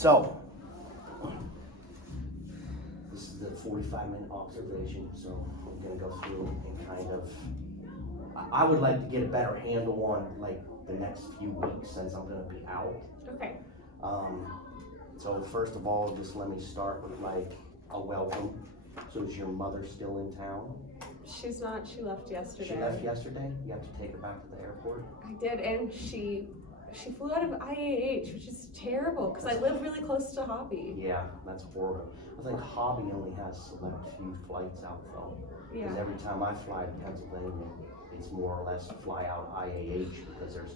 So, this is the 45-minute observation, so I'm gonna go through and kind of, I would like to get a better handle on like the next few weeks since I'm gonna be out. Okay. So first of all, just let me start with like a welcome. So is your mother still in town? She's not, she left yesterday. She left yesterday? You have to take her back to the airport? I did, and she flew out of IAH, which is terrible, because I live really close to Hobby. Yeah, that's horrible. I think Hobby only has select few flights out though. Yeah. Because every time I fly to Pennsylvania, it's more or less fly out IAH because there's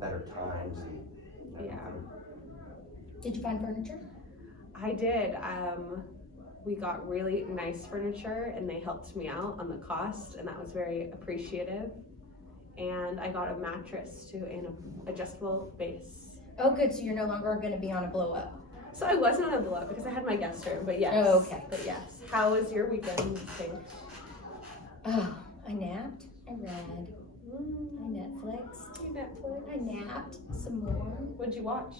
better times and Yeah. Did you find furniture? I did. We got really nice furniture, and they helped me out on the cost, and that was very appreciative. And I got a mattress too, and an adjustable base. Oh, good. So you're no longer going to be on a blow up. So I wasn't on a blow up because I had my guest room, but yes. Oh, okay. But yes. How was your weekend? Oh, I napped. I read. I Netflix. Netflix. I napped some more. What'd you watch?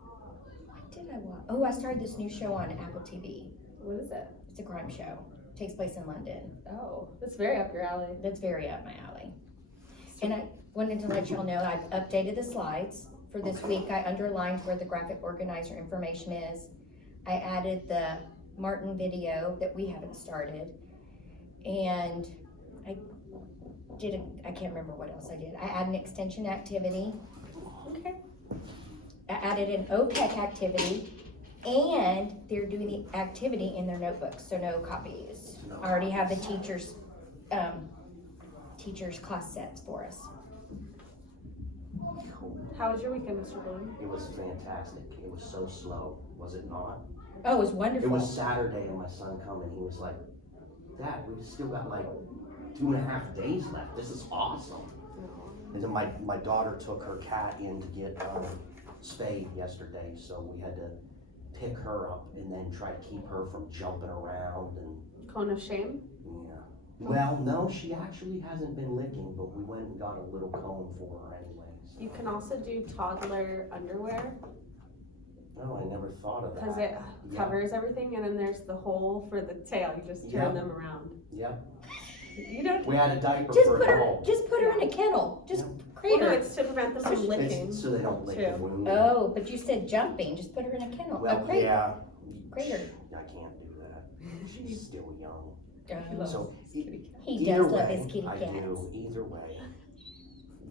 What did I watch? Oh, I started this new show on Apple TV. What is it? It's a crime show. Takes place in London. Oh, that's very up your alley. That's very up my alley. And I wanted to let y'all know I've updated the slides. For this week, I underlined where the graphic organizer information is. I added the Martin video that we haven't started. And I can't remember what else I did. I added an extension activity. Okay. I added an OPEC activity, and they're doing the activity in their notebooks, so no copies. I already have the teachers' class sets for us. How was your weekend, Mr. Bloom? It was fantastic. It was so slow, was it not? Oh, it was wonderful. It was Saturday and my son come and he was like, Dad, we still got like 2.5 days left. This is awesome. And then my daughter took her cat in to get spayed yesterday, so we had to pick her up and then try to keep her from jumping around and Cone of shame? yeah. Well, no, she actually hasn't been licking, but we went and got a little cone for her anyways. You can also do toddler underwear No, I never thought of that. because it covers everything, and then there's the hole for the tail. You just turn them around. Yep. You don't. We had a diaper Just for put a her, dog. just put her in a kennel. Just Well, crate no, her. it's to prevent them from licking. So they don't lick the too. wound. Oh, but you said jumping. Just put her in a kennel. Well, a crate. yeah. Crater. I can't do that. She's still young. Oh. So He either does love way, his kitty I cats. do. Either way.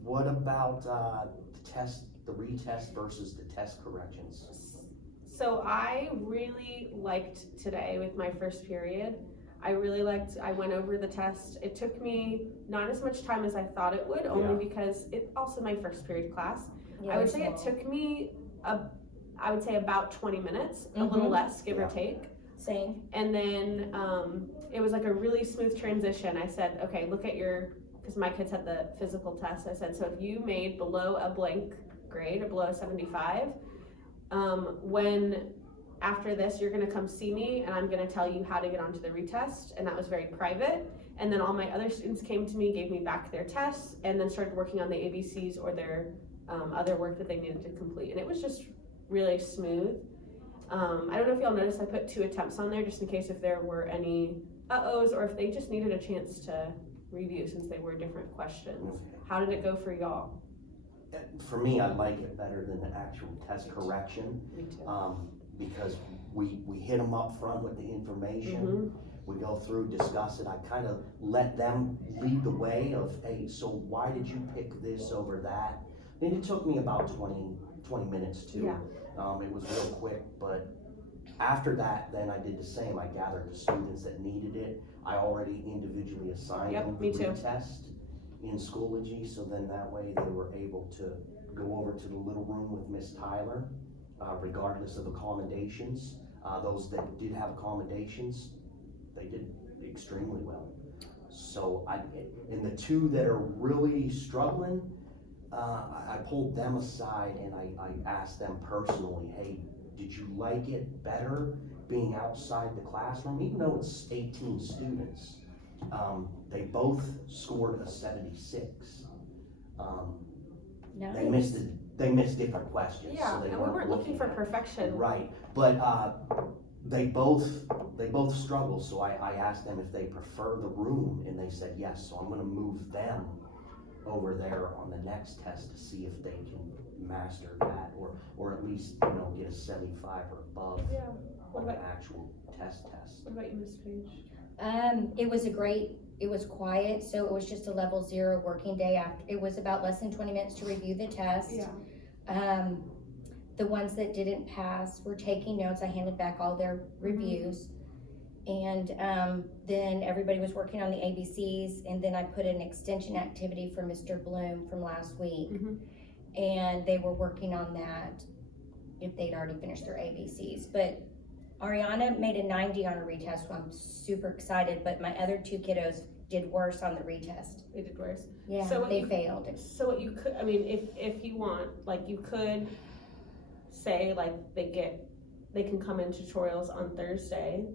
What about the retest versus the test corrections? So I really liked today with my first period. I went over the test. It took me not as much time as I thought it would, only because it's also my first period class. Yeah, I would it's say it long. took me about 20 minutes, a little less, give or take. Same. And then it was like a really smooth transition. I said, okay, look at because my kids had the physical test. I said, so if you made below a blank grade or below a 75, after this, you're gonna come see me and I'm gonna tell you how to get onto the retest. And that was very private. And then all my other students came to me, gave me back their tests, and then started working on the ABCs or their other work that they needed to complete. And it was just really smooth. I don't know if y'all noticed I put 2 attempts on there just in case if there were any uh-ohs or if they just needed a chance to review since they were different questions. Okay. How did it go for y'all? For me, I like it better than the actual test correction. Me too. Because we hit them up front with the information. We go through, discuss it. I kind of let them lead the way of, hey, so why did you pick this over that? And it took me about 20 minutes too. Yeah. It was real quick, but after that, then I did the same. I gathered the students that needed it. I already individually assigned them me the too. retest in Schoology, so then that way they were able to go over to the little room with Miss Tyler. Regardless of accommodations. Those that did have accommodations, they did extremely well. So and the 2 that are really struggling, I pulled them aside and I asked them personally, hey, did you like it better being outside the classroom? Even though it's 18 students, they both scored a 76. Nice. they missed different questions, Yeah, so they and we weren't looking for at- perfection. Right, but, they both struggle, so I asked them if they prefer the room, and they said yes, so I'm gonna move them over there on the next test to see if they can master that, or at least, get a 75 or above Yeah. What on the about, actual test. what about you, Ms. Page? It was quiet, so it was just a level 0 working day after, it was about less than 20 minutes to review the test. The ones that didn't pass were taking notes. I handed back all their reviews. And then everybody was working on the ABCs, and then I put an extension activity for Mr. Bloom from last week. Mhm. And they were working on that if they'd already finished their ABCs. But Ariana made a 90 on a retest, so I'm super excited, but my other 2 kiddos did worse on the retest. They did worse. Yeah, So what they you- failed. So what you could, I mean, if you want, like, you could say, like, they can come in tutorials on Thursday,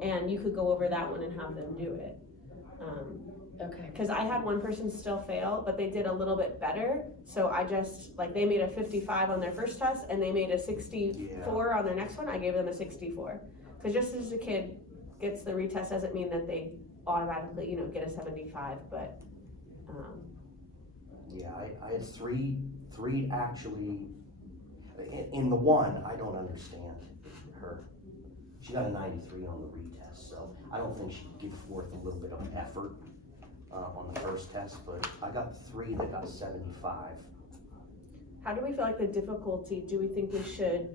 and you could go over that one and have them do it. Okay. Cause I had one person still fail, but they did a little bit better, so I just, like, they made a 55 on their first test, and they made a 64 on their next one, I gave them a 64. Cause just as a kid gets the retest doesn't mean that they automatically, get a 75, but, Yeah, I had three actually, in the one, I don't understand her. She got a 93 on the retest, so I don't think she could give forth a little bit of effort on the first test, but I got 3 that got 75. how do we feel like the difficulty, do we think we should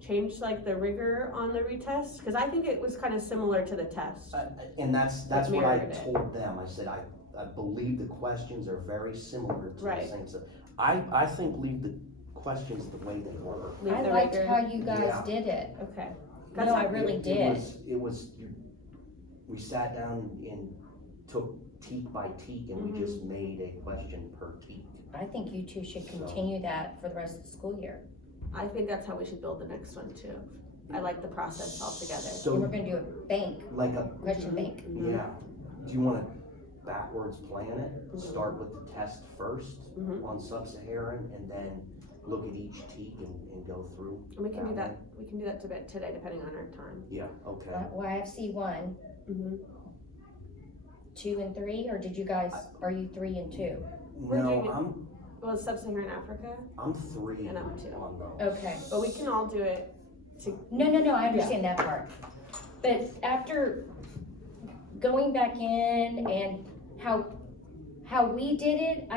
change like the rigor on the retest? Cause I think it was kind of similar to the test. And that's what I mirrored it. told them. I said, I believe the questions are very similar to the Right. same. So I think leave the questions the way they were. Leave I the liked rigor. how you guys Yeah. did it. Okay. No, I really It did. We sat down and took teak by teak, and we just made a question per teak. I think you two should So- continue that for the rest of the school year. I think that's how we should build the next one too. I like the process altogether. And we're So, gonna do a bank, like a, question bank. yeah, do you wanna backwards plan it? Start with the test first Mhm. on Sub-Saharan, and then look at each teak and go through? And we can do that that, we can do that today depending on our time. Yeah, okay. YFC 1, Mm-hmm. 2, and 3, or did you guys, are you 3 and 2? We're doing it- No, Well, Sub-Saharan Africa, I'm 3 And I'm 2. on those. Okay. but we can all do it. No, I understand that part. But after going back in and how we did it,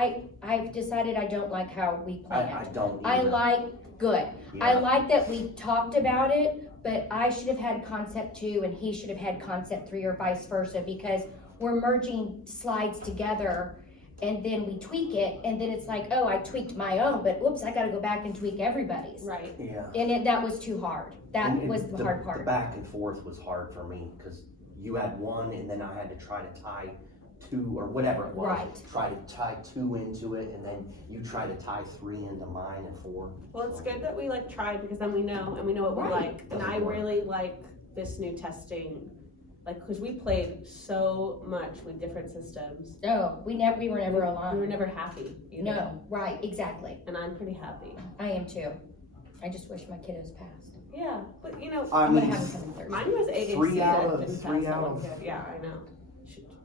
I've decided I don't like how we planned. I don't I either. like, good. I Yeah. like that we talked about it, but I should have had concept 2 and he should have had concept 3 or vice versa, because we're merging slides together and then we tweak it, and then it's like, oh, I tweaked my own, but whoops, I gotta go back and tweak everybody's. Right. Yeah. And that was too hard. That And was the hard The part. back and forth was hard for me, because you had 1, and then I had to try to tie 2, or whatever it was. Right. Try to tie 2 into it, and then you try to tie 3 into mine and 4. Well, it's good that we like tried, because then we know what we Right. like. And I Doesn't work. really like this new testing, like, cause we played so much with different systems. No, we were never We were alone. never happy. either. No, right, exactly. And I'm pretty happy. I am too. I just wish my kiddos passed. Yeah, but I'm gonna have them come Thursday. mine was AAC 3 out that of- didn't 3 pass out that one of- good. Yeah, I know.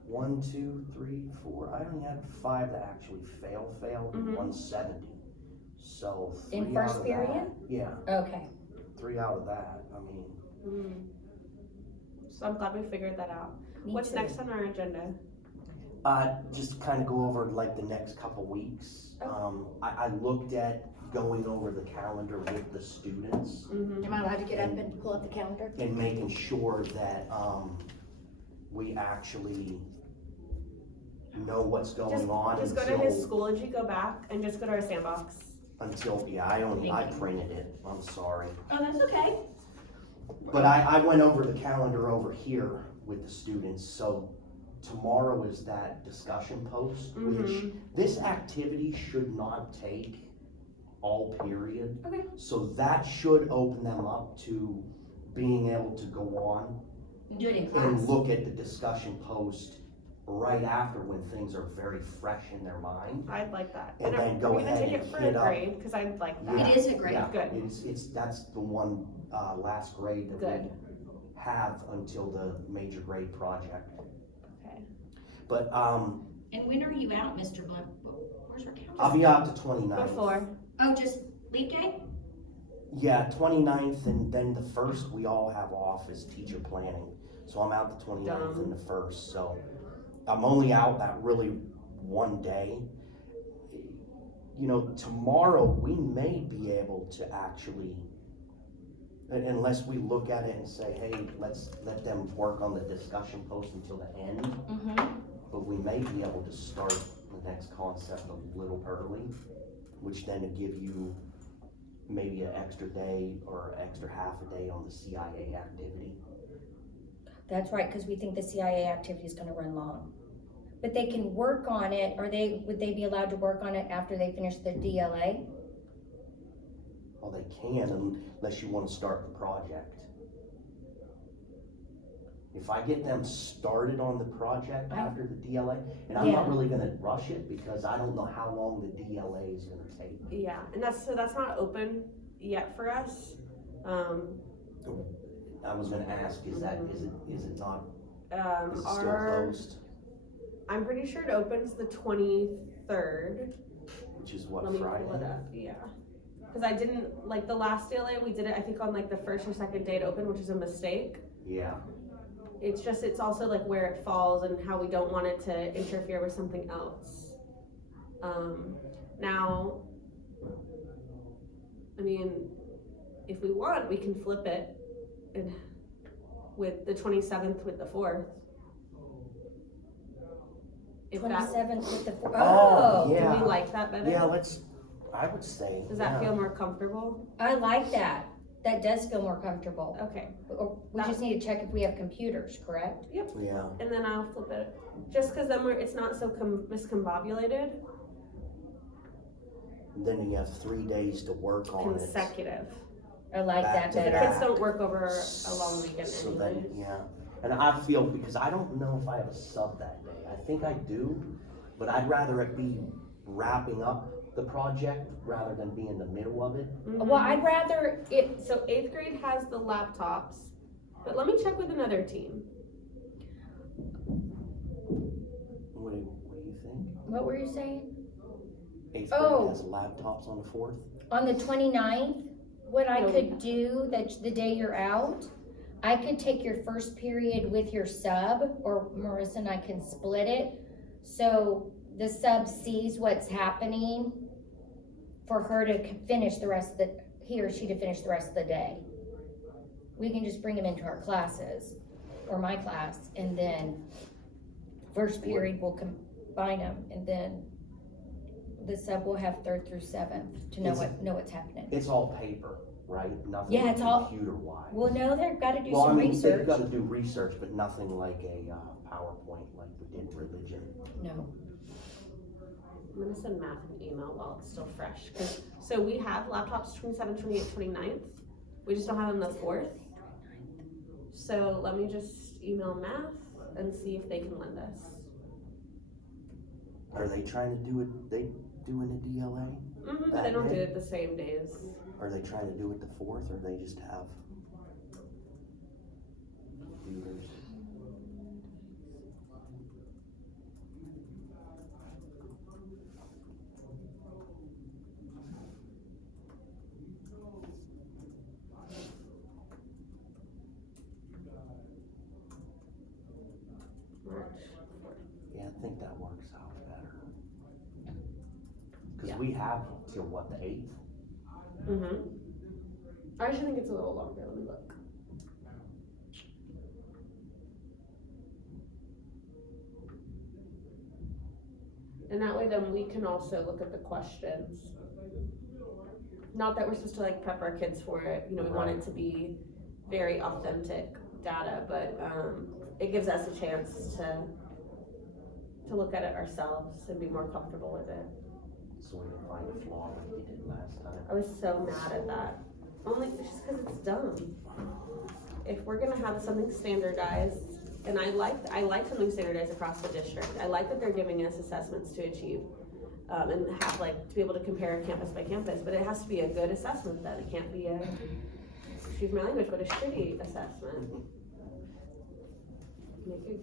1, 2, 3, 4. I only had 5 that actually failed, and Mhm. 170. So In 3 first out of period? that. Yeah, Okay, 3 out of that. I mean, So I'm glad we figured that out. me What's too. next on our agenda? just kind of go over like the next couple weeks. I looked at going over the calendar with the students Mm-hmm. Am I allowed to get up and pull up the calendar? and making sure that, we actually know what's going on Just go to his until, Schoology, go back, and just go to our sandbox. yeah, I printed it, I'm sorry. Oh, that's okay. But I went over the calendar over here with the students, so tomorrow is that discussion post, which Mhm. this activity should not take all period. Okay. So that should open them up to being able to go on Do it in and class. look at the discussion post right after when things are very fresh in their mind. I'd like that. And then are go we gonna ahead take it and for hit a up- grade? Cause I'd like that. Yeah, It is a grade. yeah, Good. that's the one, last grade that Good. we have until the major grade project. Okay. But, And when are you out, Mr. Blunt? Where's our calendar? I'll be out to 29th. Before, Oh, just leap day? Yeah, 29th, and then the 1st, we all have off as teacher planning. So I'm out the 29th and the 1st, so I'm only out that really one day. You know, tomorrow, we may be able to actually, unless we look at it and say, hey, let's let them work on the discussion post until the end, Mm-hmm. but we may be able to start the next concept a little early, which then to give you maybe an extra day or extra half a day on the CIA activity. That's right, because we think the CIA activity is gonna run long. But they can work on it, would they be allowed to work on it after they finish their DLA? Well, they can unless you want to start the project. If I get them started on the project after the DLA, and I'm not Yeah. really gonna rush it because I don't know how long the DLA is gonna take. yeah, and that's not open yet for us. I was gonna ask, is it not, is it still Our, closed? I'm pretty sure it opens the 23rd. Which is what, Let me Friday? pull it up, yeah. Cause I didn't, like the last DLA, we did it, I think on like the first or second day it opened, which is a mistake. Yeah, It's also like where it falls and how we don't want it to interfere with something else. Now, I mean, if we want, we can flip it and with the 27th with the 4th. If that, 27th with the, Oh, oh, yeah. do we like that better? yeah, I would say. Does that yeah. feel more comfortable? I like that. That does feel more comfortable. Okay, Or we just need to check if we have computers, correct? Yeah, and then I'll flip it, just cause then it's not so miscombobulated, then you have 3 days to work on it. consecutive. I like Back that to Cause the better. kids don't work over a long weekend So anyway. then, yeah, and I feel, because I don't know if I have a sub that day, I think I do, but I'd rather it be wrapping up the project rather than be in the middle of it. Well, I'd rather it, So 8th grade has the laptops, but let me check with another team. What do you think? what were you saying? 8th Oh. grade has laptops on the 4th? On the 29th, what I No. could do, that the day you're out, I could take your first period with your sub, or Marissa and I can split it. So the sub sees what's happening for her to finish the rest of the, he or she to finish the rest of the day. We can just bring them into our classes, or my class, and then first period we'll combine them, and then the sub will have 3rd through 7th to know what's happening. It's all paper, right? Nothing Yeah, it's all- computer wise. Well, no, they've gotta do Well, I some mean, they've research. gotta do research, but nothing like a PowerPoint like we did religion. No, I'm gonna send Matt an email while it's still fresh, so we have laptops 27th, 28th, 29th, we just don't have them the 4th. So let me just email Math and see if they can lend us. Are they trying to do it, they doing a DLA? But That they don't do day? it the same days. Are they trying to do it the 4th, or they just have computers? March. Yeah, I think that works out better. Cause Yeah. we have till what, the 8th? I actually think it's a little longer, let me look. And that way then we can also look at the questions. Not that we're supposed to like prep our kids for it, you know, we want it to be very authentic data, but, it gives us a chance to look at it ourselves and be more comfortable with it. So we can find a flaw like we did last time. I was so mad at that. Only just because it's dumb. If we're gonna have something standardized, And I like something standardized across the district. I like that they're giving us assessments to achieve. And have like, to be able to compare campus by campus, but it has to be a good assessment then. It can't be a, excuse my language, but a shitty assessment. Make it,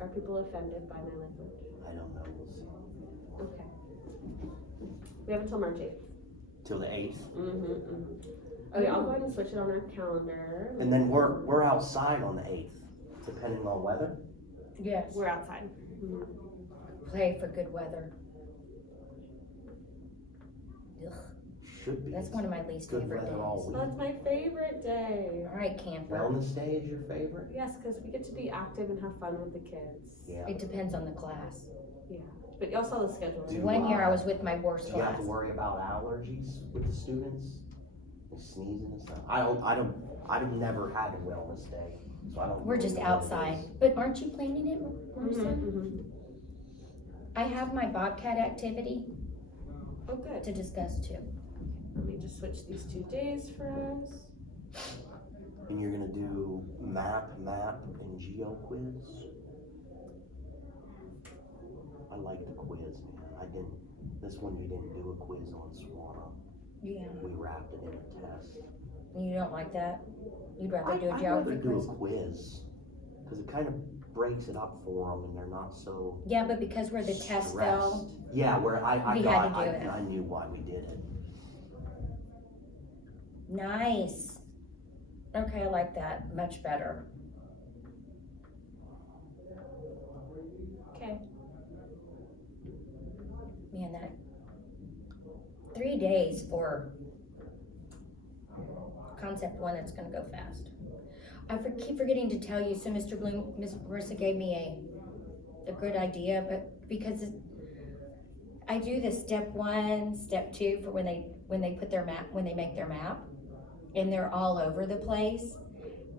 are people offended by my language? I don't know, we'll see. Okay. We have until March 8th. Till the 8th. Okay, I'll go ahead and switch it on our calendar. And then we're outside on the 8th, depending on weather. Yes. We're outside. Pray for good weather. Ugh, Should be. that's one of my least Good favorite weather all days. week. That's my favorite day. All right, camper. Wellness Day is your favorite? Yes, because we get to be active and have fun with the kids. Yeah. It depends on the class. Yeah, but y'all saw the schedule. Do- One year I was with my worst Do you have class. to worry about allergies with the students? Like sneezing and stuff? I've never had a wellness day, so I don't. We're really just know what it outside. is. But aren't you planning it, Marissa? Mhm. I have my Bobcat activity Oh, good. to discuss too. Let me just switch these 2 days for us. And you're gonna do map, and geo quiz? I like the quiz, man. This one you didn't do a quiz on SWANA. Yeah. We wrapped it in a test. You don't like that? You'd rather I- do a I geography Rather do quiz? a quiz, cause it kind of breaks it up for them and they're not so Yeah, but because we're the test though, stressed. Yeah, where I We had to do it. I knew why we did it. nice. Okay, I like that, much better. Okay. Man, that 3 days for concept one, that's gonna go fast. Keep forgetting to tell you, so Mr. Bloom, Miss Marissa gave me a good idea, but because I do the step 1, step 2 for when they put their map, when they make their map, and they're all over the place.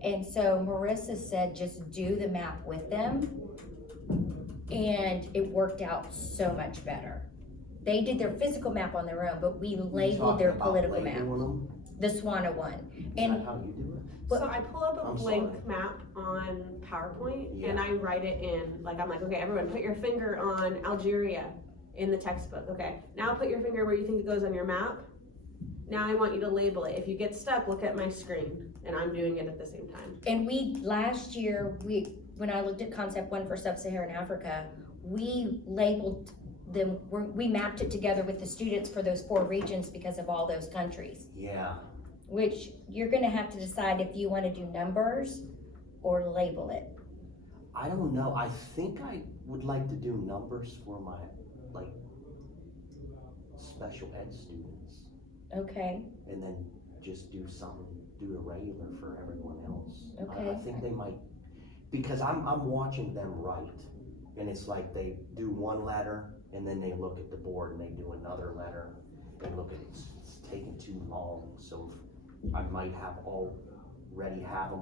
And so Marissa said, just do the map with them, and it worked out so much better. They did their physical map on their own, but we labeled their political map, the SWANA one. Is And that how you do it? But- So I pull up a I'm blank sorry. map on PowerPoint and Yeah. I write it in, like, I'm like, okay, everyone put your finger on Algeria in the textbook, okay? Now put your finger where you think it goes on your map. Now I want you to label it. If you get stuck, look at my screen, and I'm doing it at the same time. And last year, when I looked at concept 1 for sub-Saharan Africa, we labeled them, we mapped it together with the students for those 4 regions because of all those countries. Yeah, Which you're gonna have to decide if you wanna do numbers or label it. I don't know, I think I would like to do numbers for my, like, special ed students. Okay, And then just do a regular for everyone else. I Okay. think they might, because I'm watching them write, and it's like they do one letter, and then they look at the board and they do another letter, and look at, it's taking too long, so I might have them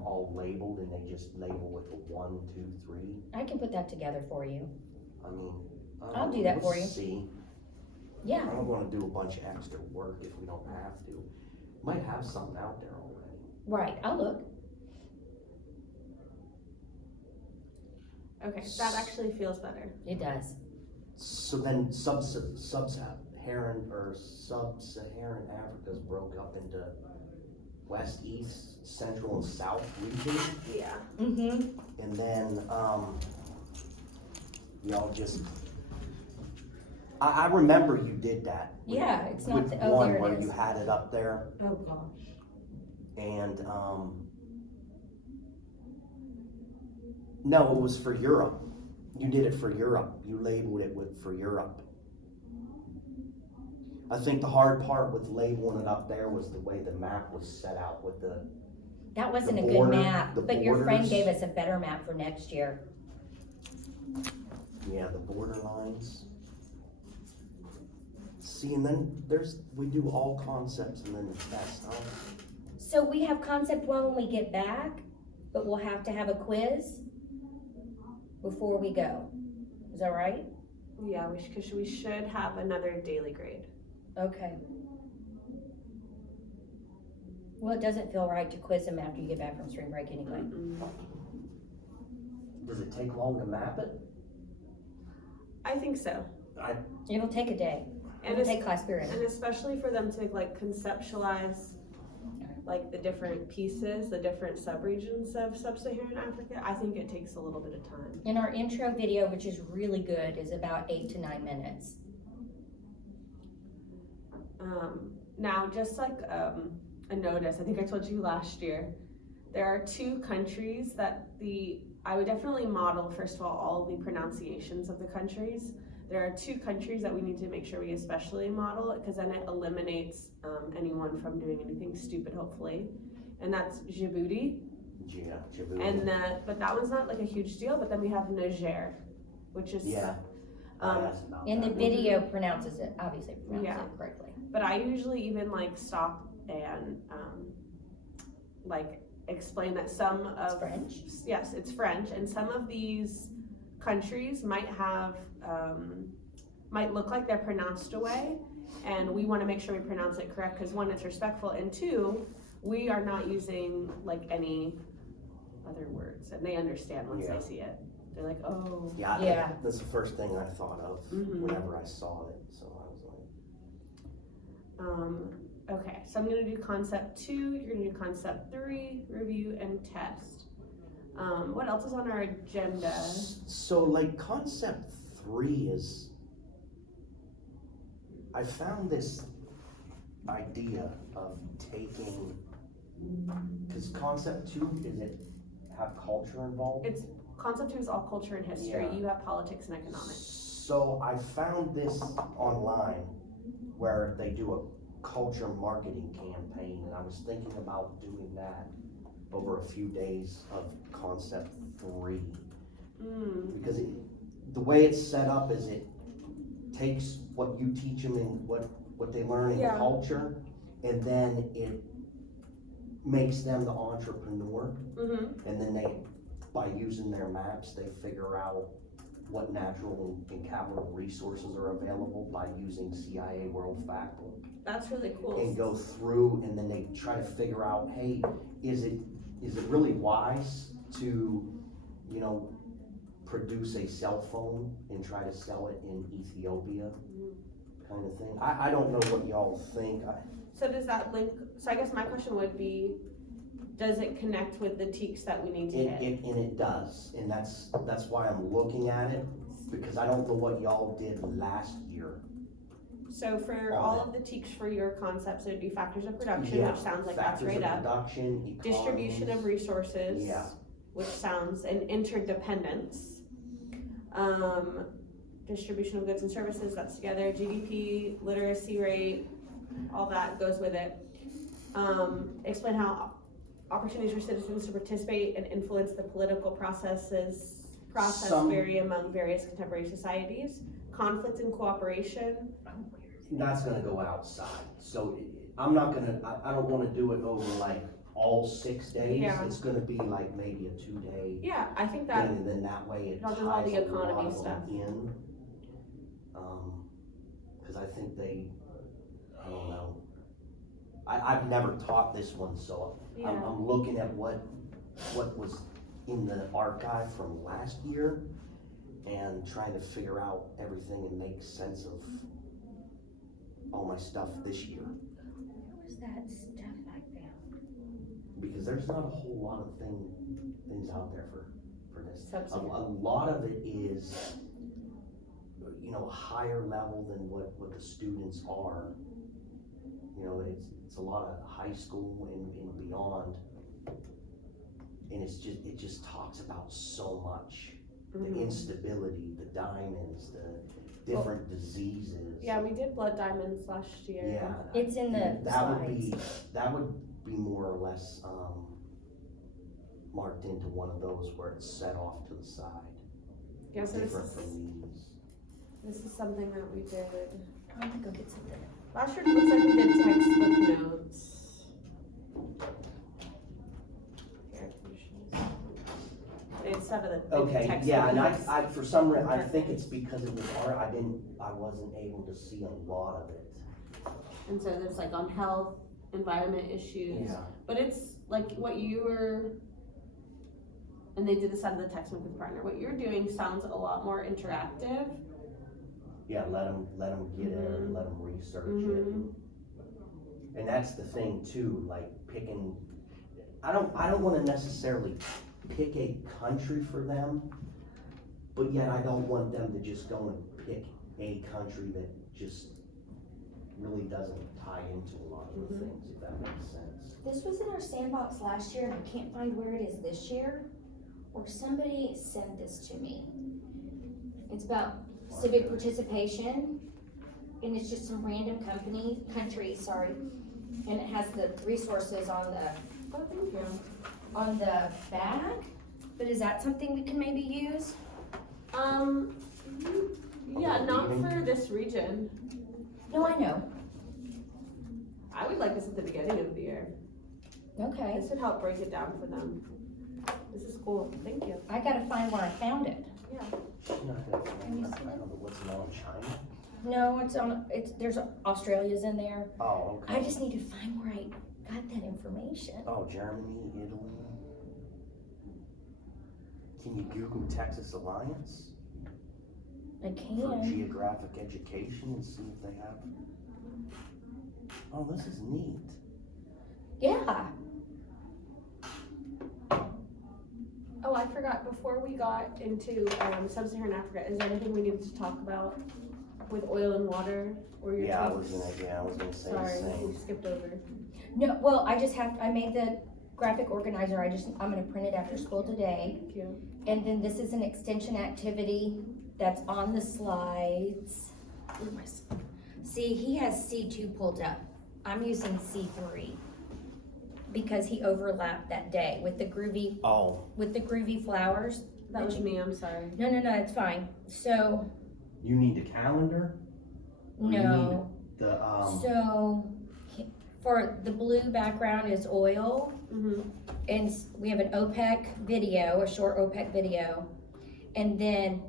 all labeled, and they just label with a 1, 2, 3. I can put that together for you. I mean, I'll do that we'll for you. See, I Yeah, don't wanna do a bunch of extra work if we don't have to. Might have something out there already. right, I'll look. Okay, that actually feels better. It does. So then sub-Saharan Africa's broke up into west, east, central, and south region, Yeah. Mm-hmm. and then, y'all just, I remember you did that. with- Yeah, it's not, With oh, one there where it you is. had it up there, Oh, gosh. and, no, it was for Europe. You did it for Europe. You labeled it for Europe. I think the hard part with labeling it up there was the way the map was set out with the, That wasn't a the good border- map, the but your friend borders. gave us a better map for next year. yeah, the border lines. See, and then we do all concepts and then the test, huh? So we have concept 1 when we get back, but we'll have to have a quiz before we go. Is that right? Yeah, because we should have another daily grade. Okay. Well, it doesn't feel right to quiz them after you get back from spring break anyway. Does it take long to map it? I think so. It'll take a day. And It'll it's, take class period. and especially for them to like conceptualize like the different pieces, the different subregions of sub-Saharan Africa, I think it takes a little bit of time. And our intro video, which is really good, is about 8 to 9 minutes. Now, just like a notice, I think I told you last year, there are 2 countries that I would definitely model, first of all the pronunciations of the countries. There are 2 countries that we need to make sure we especially model it, because then it eliminates anyone from doing anything stupid, hopefully. And that's Djibouti. Yeah, Djibouti. And but that one's not like a huge deal. But then we have Niger, which is Yeah. And the video pronounces it, obviously pronounces Yeah. it correctly. But I usually even like stop and like explain that some It's of French. yes, it's French, and some of these countries might have might look like they're pronounced away, and we want to make sure we pronounce it correct because 1, it's respectful, and 2, we are not using like any other words, and they understand once Yeah. they see it. They're like, oh, Yeah, Yeah. that's the first thing I thought of Mhm. whenever I saw it, so I was like. Okay, so I'm gonna do concept 2, you're gonna do concept 3, review and test. What else is on our agenda? So like concept 3 is, I found this idea of taking, cause concept 2, is it have culture involved? Concept 2 is all culture and history, Yeah. you have politics and economics. So I found this online where they do a culture marketing campaign, and I was thinking about doing that over a few days of concept 3. Because the way it's set up is it takes what you teach them and what they learn in Yeah. culture, and then it makes them the entrepreneur, Mm-hmm. and then they, by using their maps, they figure out what natural and capital resources are available by using CIA World Factbook, That's really cool. and go through, and then they try to figure out, hey, is it really wise to, produce a cell phone and try to sell it in Ethiopia, kind of thing. I don't know what y'all think. So does that link, so I guess my question would be, does it connect with the teaks that we need to hit? And it does, and that's why I'm looking at it, because I don't know what y'all did last year. So for all of the teaks for your concepts, it would be factors of production, Yeah, which sounds like that's Factors right of up. production, Distribution of economies. resources. Yeah. Which sounds, and interdependence. Distribution of goods and services, that's together. GDP, literacy rate, all that goes with it. Explain how opportunities for citizens to participate and influence the political process vary among various contemporary societies. Conflict and cooperation. That's gonna go outside, so I'm not gonna, I don't wanna do it over like all 6 days. Yeah. It's gonna be like maybe a 2-day Yeah, I think thing, that, and then that way it I'll ties do all the a lot economy of them stuff. in. Cause I think I don't know. I've never taught this one, so yeah, I'm looking at what was in the archive from last year and trying to figure out everything and make sense of all my stuff this year. Where was that stuff I found? Because there's not a whole lot of things out there for this. A Sub-Saharan. lot of it is, higher level than what the students are. It's a lot of high school and beyond. And it just talks about so much. The Mhm. instability, the diamonds, the different diseases. Yeah, we did blood diamonds last year. Yeah. It's in the That would be more or less, marked into one of those where it's set off to the side. Yeah, so Different from these. this is something that we did. I'm gonna go get something. Last year, it looks like we did textbook notes. Here, instead of the Okay, textbook yeah, and notes. I, for some reason, I think it's because it was art, I wasn't able to see a lot of it. And so there's like on health, environment issues. Yeah, But it's like what you were, and they did this out of the text with partner, what you're doing sounds a lot more interactive. yeah, let them get in, let them research it. And that's the thing too, like picking, I don't wanna necessarily pick a country for them, but yet I don't want them to just go and pick a country that just really doesn't tie into a lot of the things, if that makes sense. This was in our sandbox last year and I can't find where it is this year, or somebody sent this to me. It's about civic participation, and it's just some random country, and it has the resources on Oh, thank you. the back, but is that something we can maybe use? Yeah, not for this region. No, I know, I would like this at the beginning of the year. okay, This would help break it down for them. This is cool, thank you. I gotta find where I found it. She's not gonna, I don't know what's now in China. No, there's Australia's in there, Oh, I okay. just need to find where I got that information. Oh, Germany, Italy. Can you Google Texas Alliance I for can, geographic education and see if they have? Oh, this is neat. yeah, Oh, I forgot, before we got into, sub-Saharan Africa, is there anything we needed to talk about with oil and water, or your Yeah, I tanks? was gonna say the Sorry, same. we skipped over. no, well, I made the graphic organizer, I'm gonna print it after school today. Thank you. And then this is an extension activity that's on the slides. Where's my See, he has C2 pulled up. I'm using C3 because he overlapped that day with the groovy flowers. That was me, I'm sorry. No, it's fine. So, You need the calendar? Or you no. need the, So, for the blue background is oil. Mm-hmm. And we have an OPEC video, a short OPEC video. And then,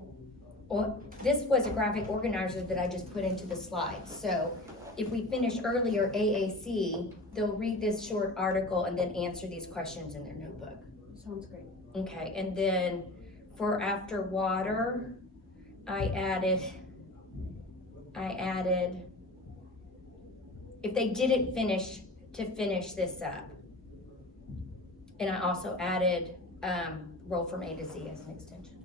this was a graphic organizer that I just put into the slides. So if we finish earlier AAC, they'll read this short article and then answer these questions in their notebook. Sounds great. Okay, and then for after water, I added, if they didn't finish, to finish this up. And I also added, roll from A to Z as an extension,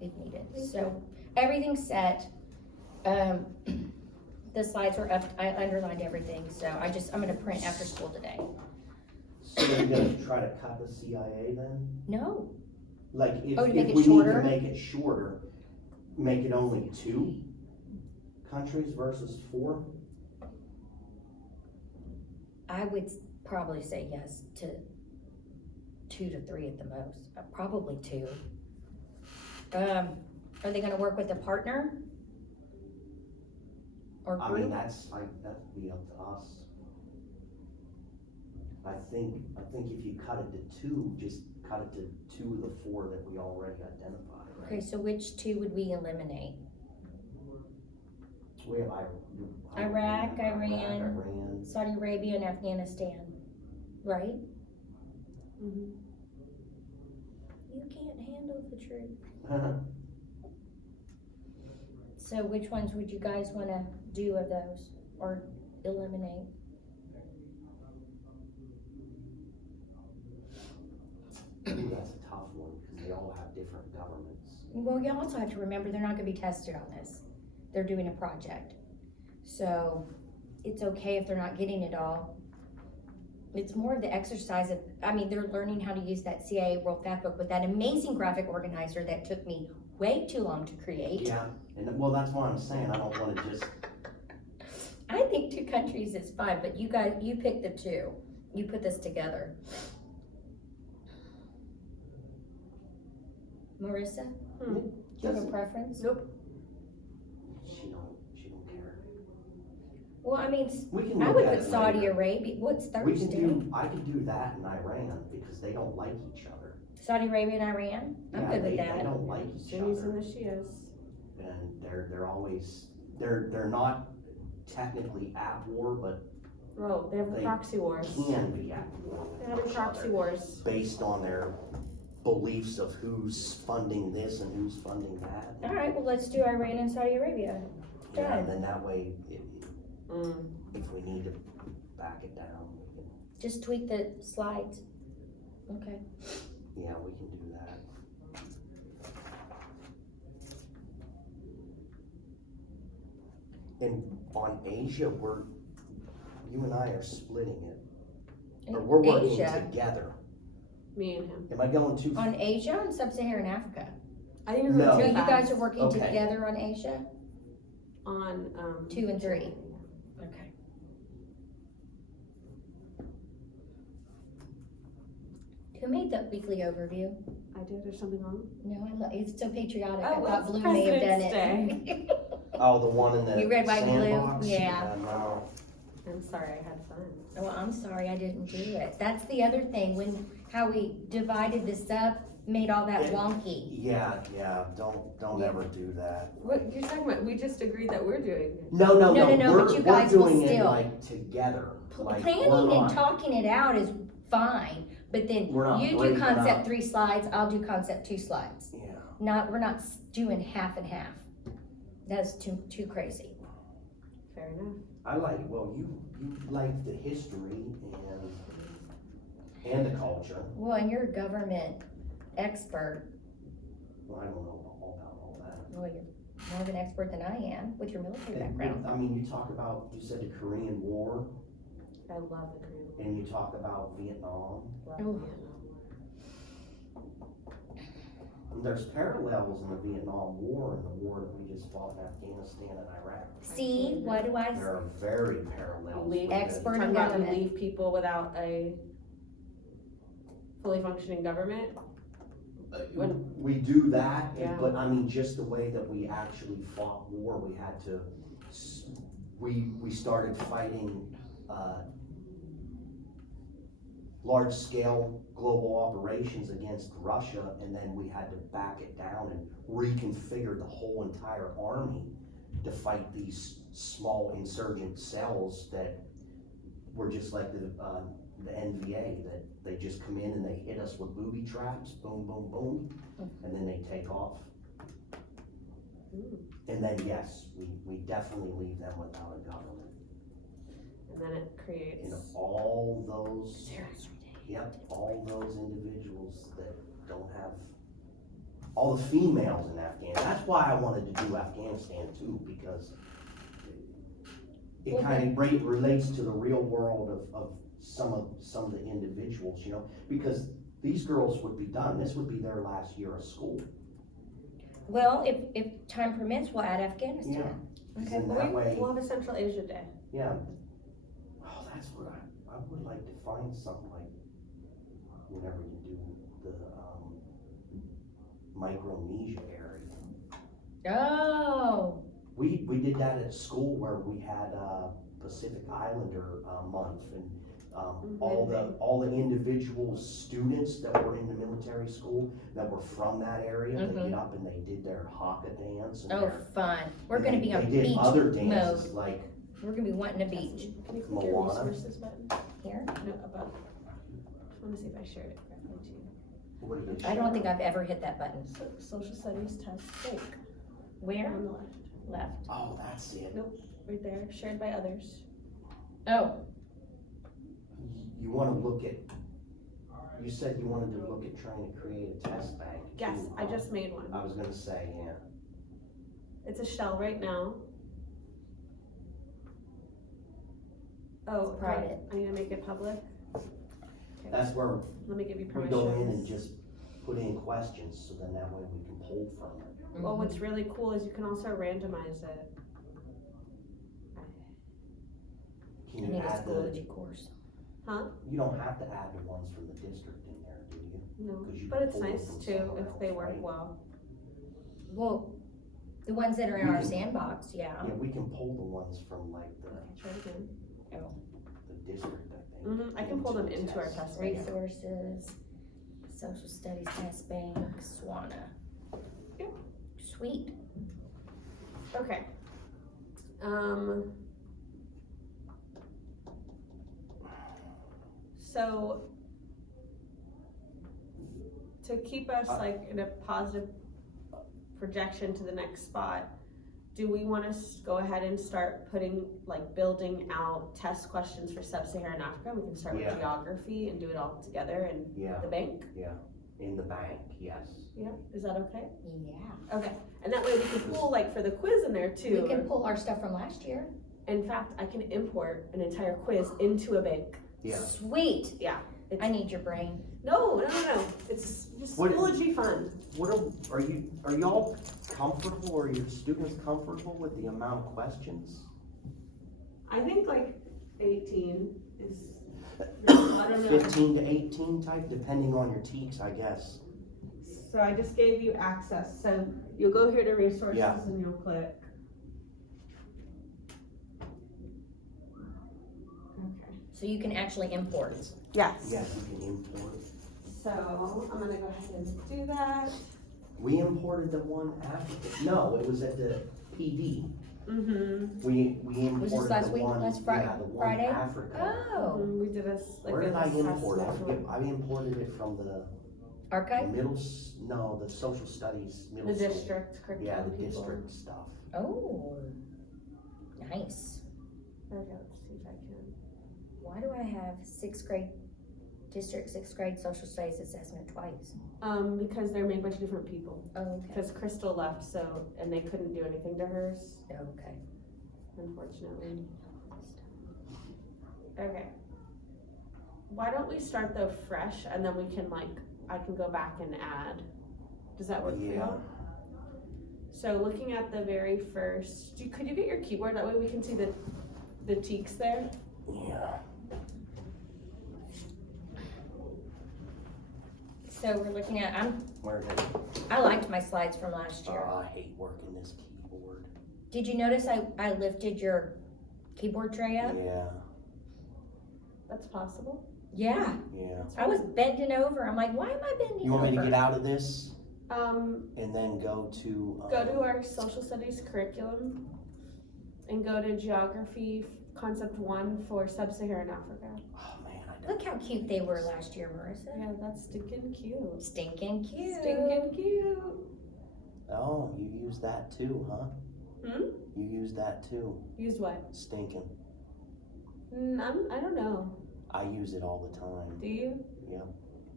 if needed. So, everything's set. The slides were up, I underlined everything, so I'm gonna print after school today. so you're gonna try to cut the CIA then? No, Like, if Oh, to make we it need to shorter? make it shorter, make it only 2 countries versus 4? I would probably say yes to 2 to 3 at the most, probably 2. Are they gonna work with a partner? Or I mean, group? that'd be up to us. I think if you cut it to 2, just cut it to 2 of the 4 that we already identified, right? Okay, so which 2 would we eliminate? We have Iraq, Iran. Iran. Saudi Arabia and Afghanistan, right? Mm-hmm. You can't handle the truth. So which ones would you guys wanna do of those, or eliminate? Ooh, that's a tough one, because they all have different governments. Well, you also have to remember, they're not gonna be tested on this. They're doing a project. So, it's okay if they're not getting it all. It's more of the exercise of, they're learning how to use that CIA World Factbook with that amazing graphic organizer that took me way too long to create. Yeah, and well, that's why I'm saying, I don't wanna just, I think 2 countries is fine, but you guys, you pick the 2. You put this together. Marissa, do you have a preference? Nope. she don't care. Well, We can I look would at put it Saudi later. Arabia, what's We can Thursday? I could do that in Iran, because they don't like each other. Saudi Arabia and Iran? I'm Yeah, good with They that. don't like each Sunnis other, and the Shias. and they're always, they're not technically at war, but Oh, they have the They proxy wars. can be at war They with have the each proxy other wars. based on their beliefs of who's funding this and who's funding that. All right, well, let's do Iran and Saudi Arabia. Yeah, Done. and then that way, Mm. if we need to back it down, we can, Just tweak the slides. Okay. yeah, we can do that. And on Asia, you and I are splitting it, or we're working Asia? together. Me and him. Am I going too? On Asia and Sub-Saharan Africa. I think we're No. going So too you fast. guys are working Okay. together on Asia? On, 2 and 3. Okay. Who made the weekly overview? I did, there's something wrong? No, it's so patriotic. Oh, I well, thought it's Blue may have done President's it. Oh, the one in the You read White and Blue? sandbox? Yeah. No. I'm sorry, I had fun. Oh, I'm sorry, I didn't do it. That's the other thing, how we divided this up, made all that It- wonky. Yeah, don't ever do that. What you're talking about, we just agreed that we're doing it. No, No, but we're you guys will doing it still- like together, like we're Planning and not, talking it out is fine, but then We're not you do breaking concept up. 3 slides, I'll do concept 2 slides. yeah. We're not doing half and half. That's too crazy. Fair enough. I like, well, you like the history and the culture. Well, and you're a government expert. Well, I don't know all about all that. Well, you're more of an expert than I am with your military And, background. I mean, you talk about, you said the Korean War, I love the Korean War. and you talk about Vietnam. Love Ooh. Vietnam. There's parallels in the Vietnam War and the war that we just fought in Afghanistan and Iraq. See, what do I, There are very parallels. Leave- with it. Expert Talking in about you government. leave people without a fully functioning government. When- We do that, Yeah. but I mean, just the way that we actually fought war, we had to, we started fighting, large-scale global operations against Russia, and then we had to back it down and reconfigure the whole entire army to fight these small insurgent cells that were just like the NVA, that they just come in and they hit us with booby traps, boom, boom, boom, and then they take off. Mm. And then, yes, we definitely leave them without a government. And then it creates. And all those, yep, all those individuals that don't have, all the females in Afghanistan, that's why I wanted to do Afghanistan too, because it Well, kind of relates to the real world of some of the individuals, you know, because these girls would be done, this would be their last year of school. well, if time permits, we'll add Afghanistan. Because Okay. in that way, We'll have a Central Asia Day. yeah. Oh, that's what I would like to find something like, whenever you do the, Micronesia area. Oh, We did that at school where we had Pacific Islander month, and all the individual students that were in the military school that were from that area, they get up and they did their haka dance. And oh, fun. We're gonna be on They did beach other dances mode. like We're gonna be wanting a beach. Can you click your Moana. resources button? Here? No, above. Just wanna see if I shared it correctly too. what did they I don't share? think I've ever hit that button. Social studies test sync Where? on the left. Left. Oh, that's it. Right there, shared by others. Oh, You wanna look at, you said you wanted to look at trying to create a test bank. Yes, too, I huh? just made one. I was gonna say, yeah. It's a shell right now. Oh, It's private. I need to make it public. Okay, That's where let me give you we go in and permissions. just put in questions, so then that way we can pull from it. Well, what's really cool is you can also randomize it. I Can you need a add the, Schoology course. you don't have to add the ones from the district in there, do you? No, 'Cause you but can it's pull them nice from too somewhere if they else, work right? well. Well, the ones that are in We our can- sandbox, yeah. Yeah, we can pull the ones from like Okay, try it again. the district, I think. I can pull them into our test. test bank. Resources, social studies test bank, SWANA. Yep. Sweet. Okay. Um. So to keep us like in a positive projection to the next spot, do we want to go ahead and start putting, like, building out test questions for sub-Saharan Africa? We can start with Yeah. geography and do it all together in Yeah, the bank. in the bank, yes. Yeah, is that okay? Yeah. Okay, and that way we can pull, like, for the quiz in there too. We can pull our stuff from last year. In fact, I can import an entire quiz into a bank. Yeah. Sweet. Yeah. I need your brain. No. It's just What- Schoology fun. What are y'all comfortable, or are your students comfortable with the amount of questions? I think like 18 is, I don't know. 15 to 18 type, depending on your teaks, I guess. So I just gave you access. So you'll go here to resources Yeah. and you'll click. Okay. So you can actually import. Yes. Yes, you can import. So I'm gonna go ahead and do that. We imported the one after, no, it was at the PD. Mm-hmm. We Was imported this last the week? one, Last yeah, the one Friday? Africa. Oh, We did this like Where did I this past import it? I semester. forget, I imported it from the archive? no, the social studies The middle school. district curriculum. Yeah, the people. district stuff. Oh, nice. Okay, let's see if I can. Why do I have sixth grade social studies assessment twice? Because they're made by two different people. Oh, okay. Because Crystal left, so, and they couldn't do anything to hers, Okay. unfortunately. Okay. Why don't we start though fresh, and then we can I can go back and add. Does that work for you? Yeah. So looking at the very first, could you get your keyboard? That way we can see the teaks there. Yeah. So we're looking at, Where did I liked my slides from last year. I hate working this keyboard. Did you notice I lifted your keyboard tray up? Yeah, That's possible. Yeah. yeah. I was bending over. I'm like, why am I bending You want me over? to get out of this And then go to? go to our social studies curriculum and go to geography concept 1 for sub-Saharan Africa. Oh man, I don't. Look how cute they were last year, Marissa. Yeah, that's stinking cute. Stinking cute. Stinking cute. Oh, you use that too, huh? Hmm? You use that too, Used what? stinking. I don't know. I use it all the time. Do you? Yeah.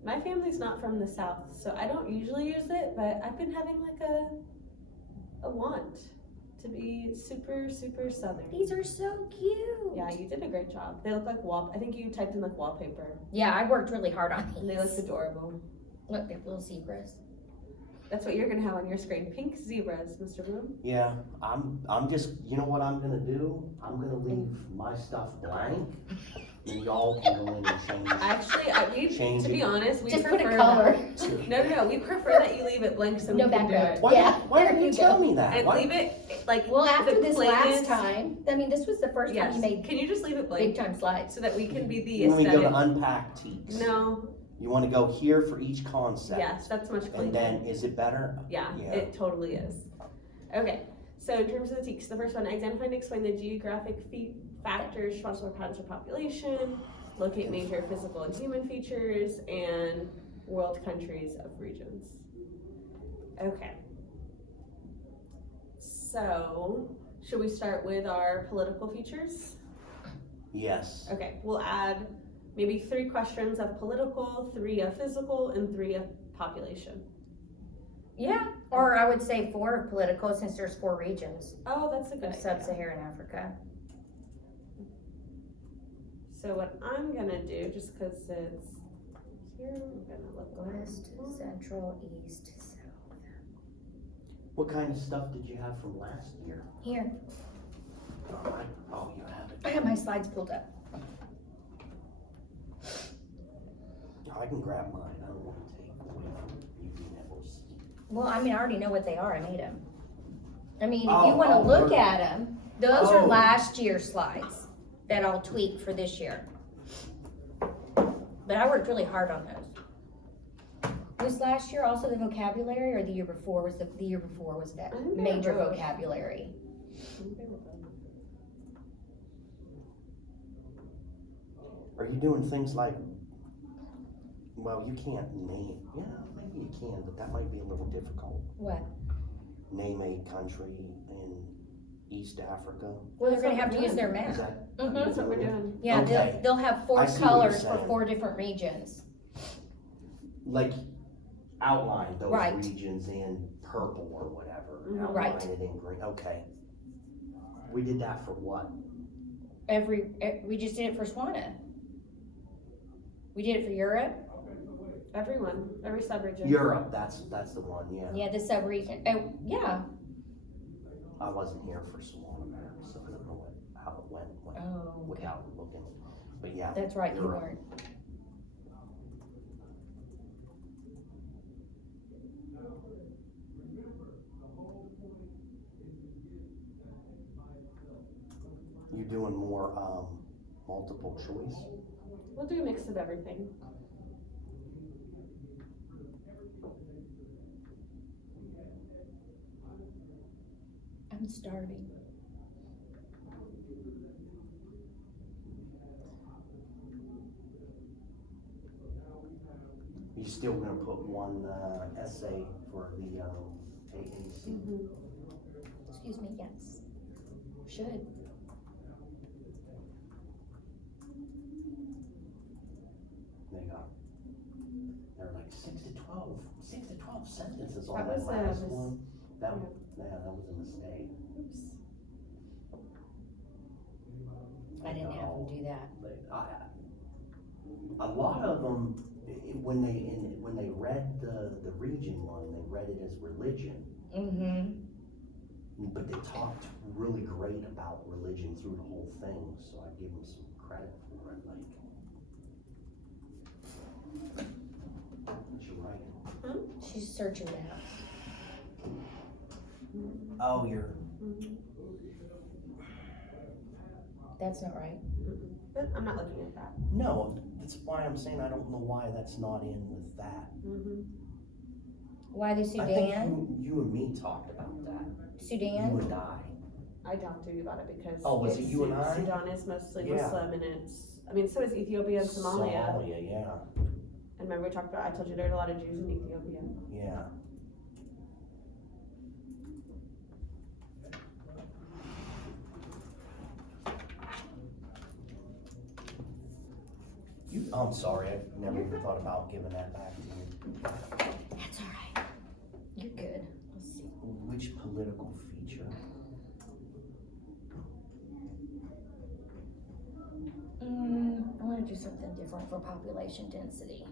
My family's not from the south, so I don't usually use it, but I've been having like a want to be super, super southern. These are so cute. Yeah, you did a great job. They look like I think you typed in like wallpaper, Yeah, I worked really hard on and they these. look adorable. Look, they're little zebras. That's what you're gonna have on your screen. Pink zebras, Mr. Bloom. Yeah, I'm just, you know what I'm gonna do? I'm gonna leave my stuff blank, and y'all can go in and change. Actually, Change to be it. honest, we Just put prefer a color. that. No, we prefer that you leave it blank so No we can do background. it. Why, Yeah, why there didn't you you tell go. me that? And Why- leave it like Well, after the this plainest- last time, I mean, this was the first time Yes. you made Can you just leave it big blank time slides. so that we can be the You want me to go aesthetic? to unpack teaks? No. You wanna go here for each concept? Yes, that's much cleaner. And then, is it better? Yeah, Yeah. it totally is. Okay, so in terms of the teaks, the first one, identify and explain the geographic factors responsible for patterns of population, locate major physical and human features, and world countries of regions. Okay. So, should we start with our political features? Yes. Okay, we'll add maybe 3 questions of political, 3 of physical, and 3 of population. Yeah, or I would say 4 political since there's 4 regions Oh, that's a good of idea. sub-Saharan Africa. So what I'm gonna do, just cause it's here, I'm gonna look West, central, east, south. What kind of stuff did you have from last year? Here, Oh, you have it. I have my slides pulled up. I can grab mine. I don't want to take away from you being able to see. Well, I mean, I already know what they are. I made them. I mean, if you Oh, wanna oh, look perfect. at them, those are Oh. last year's slides that I'll tweak for this year. But I worked really hard on those. Was last year also the vocabulary, or the year before was the year before was that I think they major were both. vocabulary? Are you doing things like well, you can't name, yeah, maybe you can, but that might be a little difficult. What? Name a country in East Africa. Well, they're gonna That's have what to we're use their Is map. that? Mhm. That's what we're doing. Yeah, Okay. they'll have four I see what you're colors for saying. 4 different regions. Like, outline those Right. regions in purple or whatever, Mhm. outline Right. it in green, okay. We did that for what? We just did it for Swana. We did it for Europe. Everyone, every sub-region. Europe, that's the one, yeah. Yeah, the sub-region, yeah. I wasn't here for Solana Map, so I don't know how it went Oh, okay. without looking, but yeah. That's right, you Europe. weren't. You doing more, multiple choice? We'll do a mix of everything. I'm starving. You still gonna put one, essay for the, AAC? Mm-hmm. Excuse me, yes. Should. They're like 6 to 12 sentences on That that was a last mis- one. That was a mistake. Oops. I didn't have them do that. A lot of them, when they read the region one, they read it as religion, Mm-hmm. but they talked really great about religion through the whole thing, so I give them some credit for it, like. What you writing? She's searching the house. Oh, you're, Mm-hmm. That's not right. But I'm not looking at that. no, that's why I'm saying I don't know why that's not in with that. Mm-hmm. Why the I think Sudan? you and me talked about that, you Sudan? and I. I talked to you about it because. Oh, was it you and I? Sudan is mostly Yeah. Muslim and it's, I mean, so is Ethiopia and Somalia. Somalia, yeah, And remember we talked about, I told you there's a lot of Jews in Ethiopia. yeah. I'm sorry, I never even thought about giving that back to you. That's all right. You're good. Let's see. Which political feature? I wanna do something different for population density.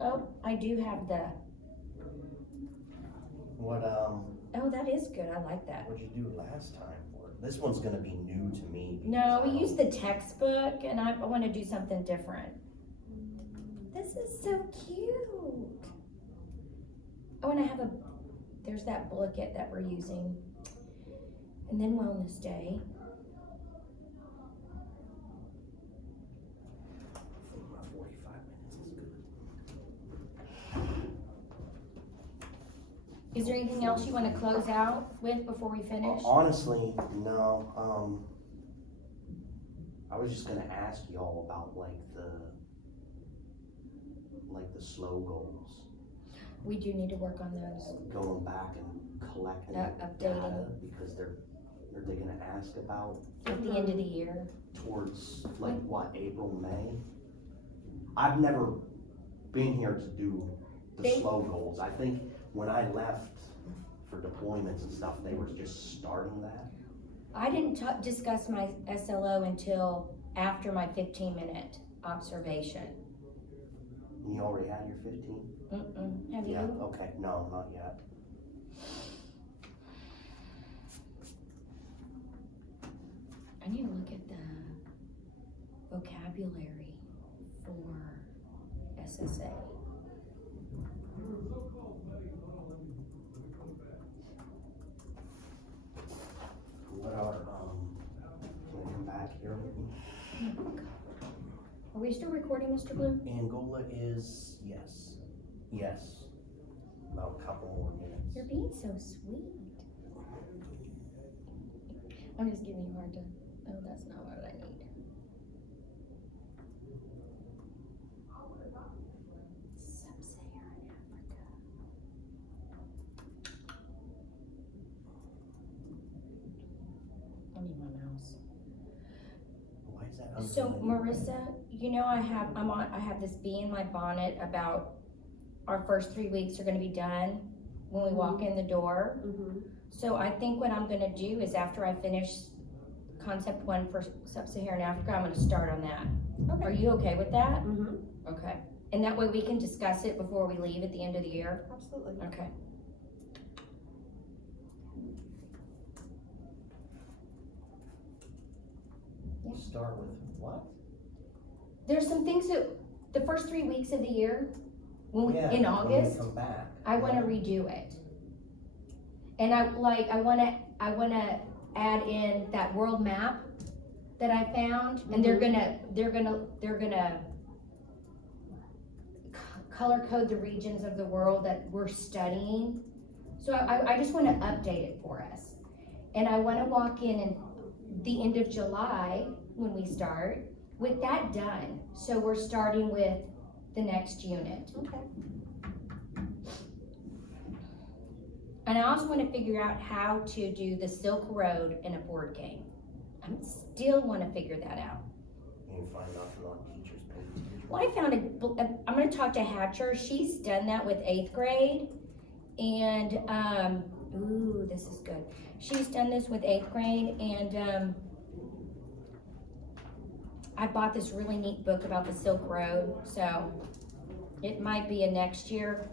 Oh, I do have the, What, oh, that is good. I like that. what'd you do last time for it? This one's gonna be new to me. No, because we I used the textbook and I wanna do something different. This is so cute. Oh, and I have there's that booklet that we're using. And then Wellness Day. I think my 45 minutes is good. Is there anything else you wanna close out with before we finish? Honestly, no, I was just gonna ask y'all about like the slow goals, We do need to work on those. going back and collecting Updating. data, because are they gonna ask about At the end of the year. towards like what, April, May? I've never been here to do the They- slow goals. I think when I left for deployments and stuff, they were just starting that. I didn't discuss my SLO until after my 15-minute observation. You already had your 15? Have Yeah, you? okay, no, not yet. I need to look at the vocabulary for SSA. What are, can I come back here? Are we still recording, Mr. Blue? Angola is, yes, about a couple more minutes. You're being so sweet. I'm just giving you a hard time. Oh, that's not what I need. So Marissa, you know, I have this bee in my bonnet about our first 3 weeks are gonna be done when we walk in the door. Mhm. So I think what I'm gonna do is after I finish concept 1 for Sub-Saharan Africa, I'm gonna start on that. Okay. Are you okay with that? Mhm. Okay. And that way we can discuss it before we leave at the end of the year? Absolutely. Okay. Start with what? There's some things that, the first 3 weeks of the year, Yeah, in when we August, come back. I wanna redo it. And I wanna add in that world map that I found, and they're gonna color code the regions of the world that we're studying. So I just wanna update it for us. And I wanna walk in the end of July, when we start, with that done. So we're starting with the next unit. Okay. And I also wanna figure out how to do the Silk Road in a board game. I still wanna figure that out. You find nothing on teachers' pages. Well, I found I'm gonna talk to Hatcher, she's done that with 8th grade. And, ooh, this is good. She's done this with 8th grade, and, I bought this really neat book about the Silk Road, so it might be a next year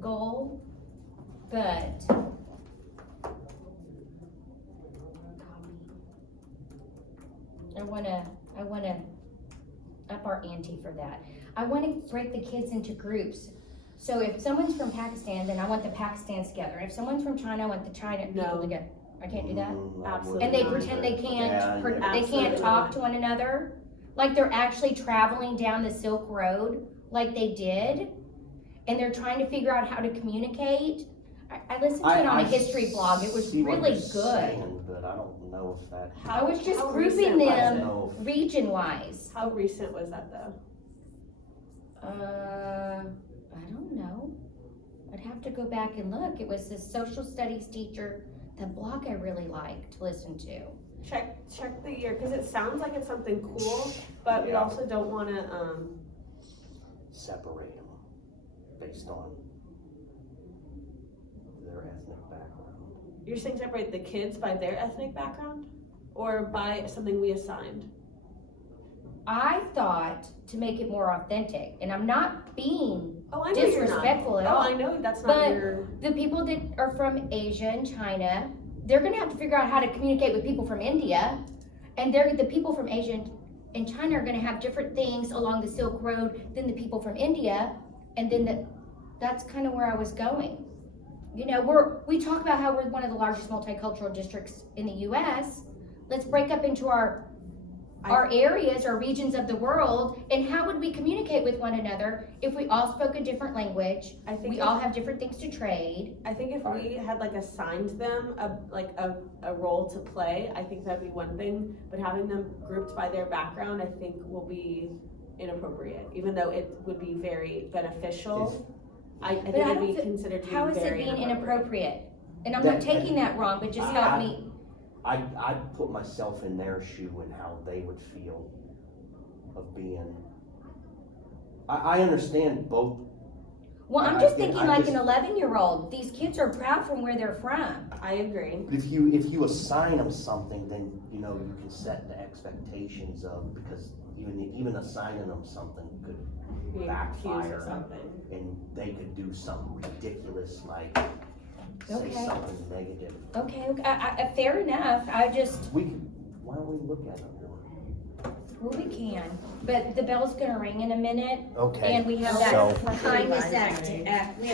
goal, but I wanna up our ante for that. I wanna break the kids into groups. So if someone's from Pakistan, then I want the Pakistans together. If someone's from China, I want the China people No. together. I can't do that? Mm, I Absolutely. And they wouldn't pretend they either. can't, Yeah, they yeah. can't Absolutely talk not. to one another? Like they're actually traveling down the Silk Road like they did? And they're trying to figure out how to communicate? I listened to it on a history blog, it was see what really you're good. saying, but I don't know if that. I was just how grouping recent was I don't them it? know if- region-wise. How recent was that though? I don't know. I'd have to go back and look. It was this social studies teacher, the blog I really liked to listen to. Check the year, cause it sounds like it's something cool, but we Yeah. also don't wanna, Separate them based on their ethnic background. you're saying separate the kids by their ethnic background? Or by something we assigned? I thought to make it more authentic, and I'm not being Oh, I know you're not. disrespectful at Oh, all. I know that's not But- your, The people that are from Asia and China, they're gonna have to figure out how to communicate with people from India. And the people from Asia and China are gonna have different things along the Silk Road than the people from India. And then that's kind of where I was going. You know, we talk about how we're one of the largest multicultural districts in the US. Let's break up into our areas, our regions of the world, and how would we communicate with one another if we all spoke a different language? I think We if- all have different things to trade. I think if we had like assigned them a role to play, I think that'd be one thing, but having them grouped by their background, I think will be inappropriate, even though it would be very beneficial. I think But I it'd don't be thi- considered to be How is it very being inappropriate. inappropriate? And I'm not taking that wrong, but just help me. I'd put myself in their shoe and how they would feel of being. I understand both. Well, I'm I just get- thinking I like just- an 11-year-old. These kids are proud from where they're from. I agree. If you assign them something, then, you know, you can set the expectations of, because even assigning them something could Being accused backfire, of something. and they could do something ridiculous, like say Okay. something negative. Okay, fair enough. Why don't we look at it more? Well, we can. But the bell's gonna ring in a minute, Okay. and we have so- that time is at, we